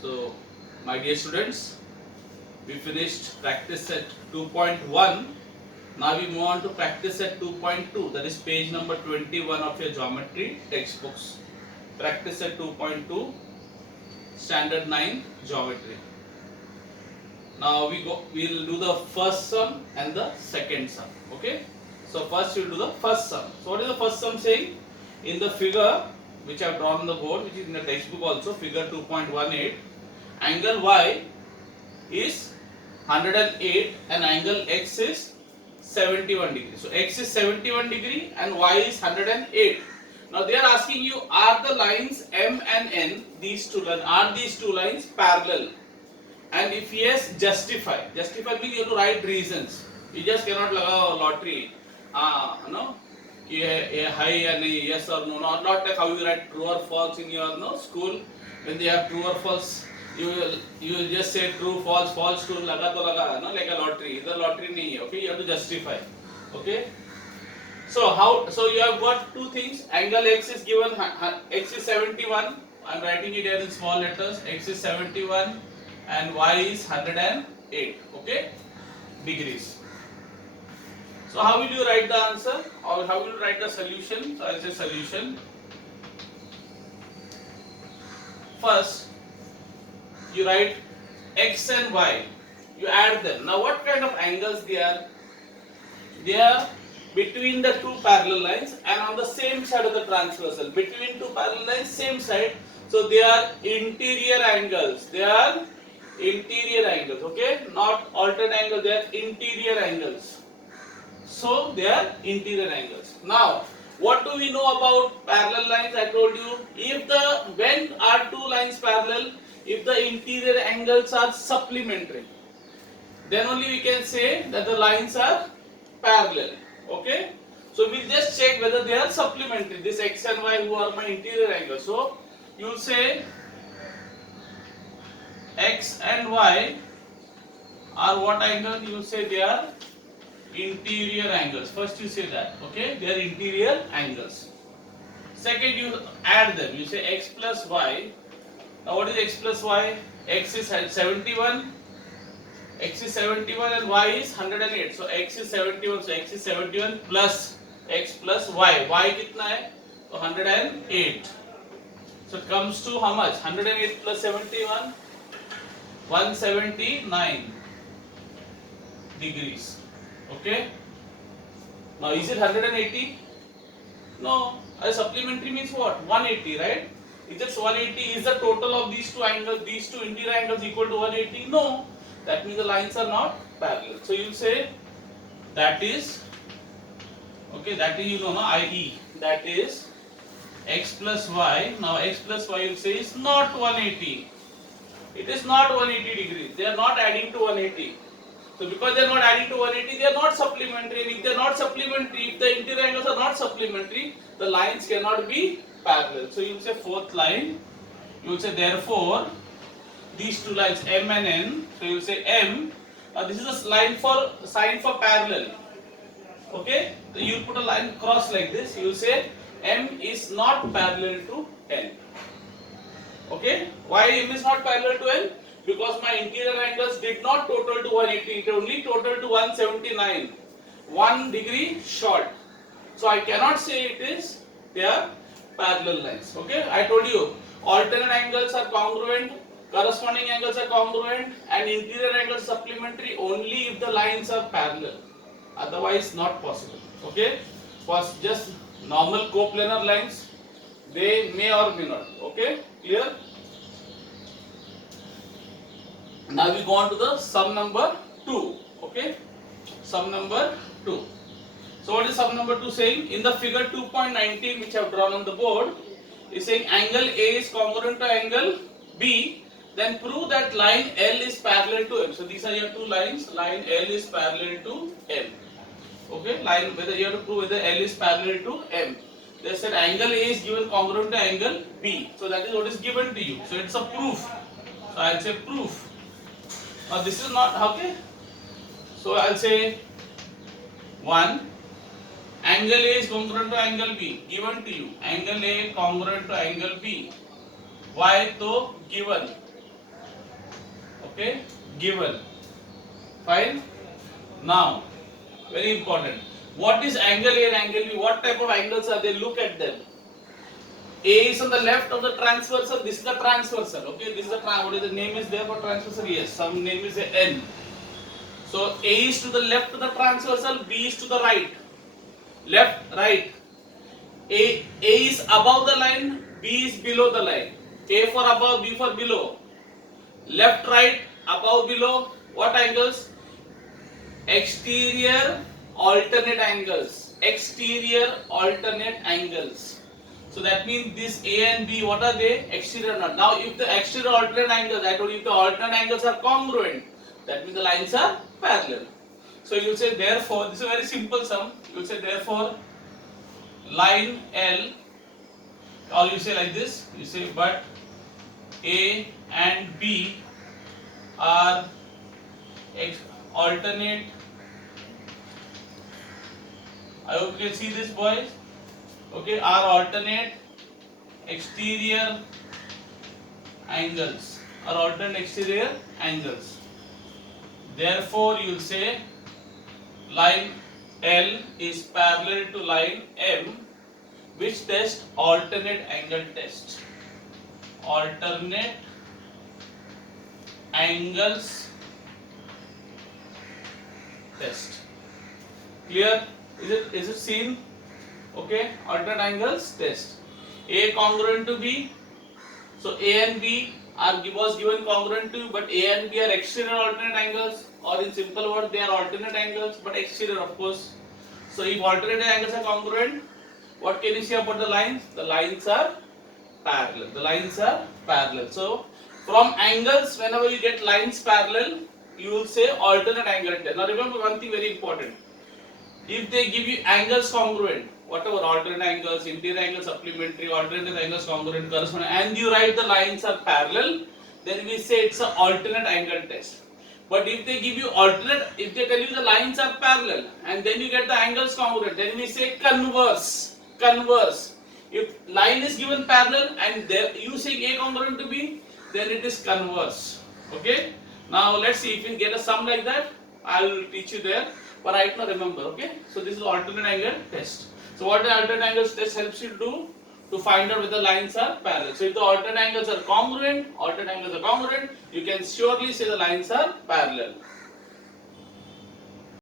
So, my dear students, we finished practice set 2.1. Now we move on to practice set 2.2. That is page number 21 of your geometry textbooks. Practice set 2.2, standard 9 geometry. Now we'll do the first sum and the second sum. Okay. So first we'll do the first sum. So what is the first sum saying? In the figure which I have drawn on the board, which is in the textbook also, figure 2.18, angle Y is 108 and angle X is 71 degree. So X is 71 degree and Y is 108. Now they are asking you, are the lines M and N, these two lines parallel? And if yes, justify. Justify means you have to write reasons. You just cannot laga lottery. No, ये high या नहीं, yes or no. Not like how you write true or false in your school. When they have true or false, you will just say true, false, false, true. लगा तो लगा, no, like a lottery. इधर lottery नहीं है. Okay, you have to justify. Okay. So how? So you have got two things. Angle X is given. X is 71. I'm writing it here in small letters. X is 71. And Y is 108, okay, degrees. So how will you write the answer, or how will you write the solution? So I'll say solution. First, you write X and Y, you add them. Now what kind of angles they are? They are between the two parallel lines and on the same side of the transversal. Between two parallel lines, same side. So they are interior angles. They are interior angles, okay, not alternate angles, they are interior angles. So they are interior angles. Now what do we know about parallel lines? I told you, when are two lines parallel, if the interior angles are supplementary, then only we can say that the lines are parallel. Okay, so we'll just check whether they are supplementary, this X and Y who are my interior angles. So you'll say X and Y are what angle? You say they are interior angles. First you say that, okay, they are interior angles. Second, you add them. You say X plus Y. Now what is X plus Y? X is 71. X is 71 and Y is 108. So X is 71. So X is 71 plus X plus Y. Y kitna hai? So 108. So it comes to how much? 108 plus 71. 179 degrees. Okay. Now is it 180? No. A supplementary means what? 180, right? Is it 180? Is the total of these two angles, these two interior angles equal to 180? No. That means the lines are not parallel. So you say that is, okay, that is, you know, IE, that is X plus Y. Now X plus Y you say is not 180. It is not 180 degrees. They are not adding to 180. So because they are not adding to 180, they are not supplementary. And if they are not supplementary, if the interior angles are not supplementary, the lines cannot be parallel. So you will say fourth line. You will say therefore these two lines M and N. So you will say M. This is a sign for parallel. Okay. So you put a line cross like this. You will say M is not parallel to N. Okay, why M is not parallel to N? Because my interior angles did not total to 180, it only totaled to 179, 1 degree short. So I cannot say it is, they are parallel lines. Okay, I told you, alternate angles are congruent, corresponding angles are congruent, and interior angles supplementary only if the lines are parallel. Otherwise, not possible. Okay, for just normal coplanar lines, they may or may not. Okay, clear? Now we go on to the sum number 2. Okay, sum number 2. So what is sum number 2 saying? In the figure 2.19 which I have drawn on the board, is saying angle A is congruent to angle B. Then prove that line L is parallel to M. So these are your two lines. Line L is parallel to M. Okay, line whether you have to prove whether L is parallel to M. They said angle A is given congruent to angle B. So that is what is given to you. So it's a proof. So I'll say proof. Now this is not okay. So I'll say 1. Angle A is congruent to angle B. Given to you. Angle A congruent to angle B. Why? So given. Okay, given. Fine. Now, very important. What is angle A and angle B? What type of angles are they? Look at them. A is on the left of the transversal. This is the transversal. Okay, this is the what is the name is there for transversal? Yes, some name is N. So A is to the left of the transversal. B is to the right. Left, right. A is above the line. B is below the line. A for above, B for below. Left, right, above, below. What angles? Exterior alternate angles. Exterior alternate angles. So that means this A and B, what are they? Exterior not. Now if the exterior alternate angles, I told you if the alternate angles are congruent, that means the lines are parallel. So you will say therefore, this is a very simple sum. You will say therefore line L, or you say like this, you say but A and B are alternate. I hope you can see this, boys. Okay, are alternate exterior angles. Are alternate exterior angles. Therefore, you will say line L is parallel to line M, which test? Alternate angle test. Alternate angles test. Clear? Is it seen? Okay, alternate angles test. A congruent to B. So A and B was given congruent to, but A and B are exterior alternate angles, or in simple word they are alternate angles, but exterior of course. So if alternate angles are congruent, what can you say about the lines? The lines are parallel. The lines are parallel. So from angles, whenever you get lines parallel, you will say alternate angle test. Now remember one thing very important. If they give you angles congruent, whatever alternate angles, interior angles, supplementary, alternate angles congruent, corresponding, and you write the lines are parallel, then we say it's an alternate angle test. But if they give you if they tell you the lines are parallel and then you get the angles congruent, then we say converse. Converse. If line is given parallel and you say A congruent to B, then it is converse. Okay. Now let's see if we get a sum like that. I will teach you there. But right now remember, okay? So this is alternate angle test. So what the alternate angles test helps you to do? To find out whether the lines are parallel. So if the alternate angles are congruent, you can surely say the lines are parallel.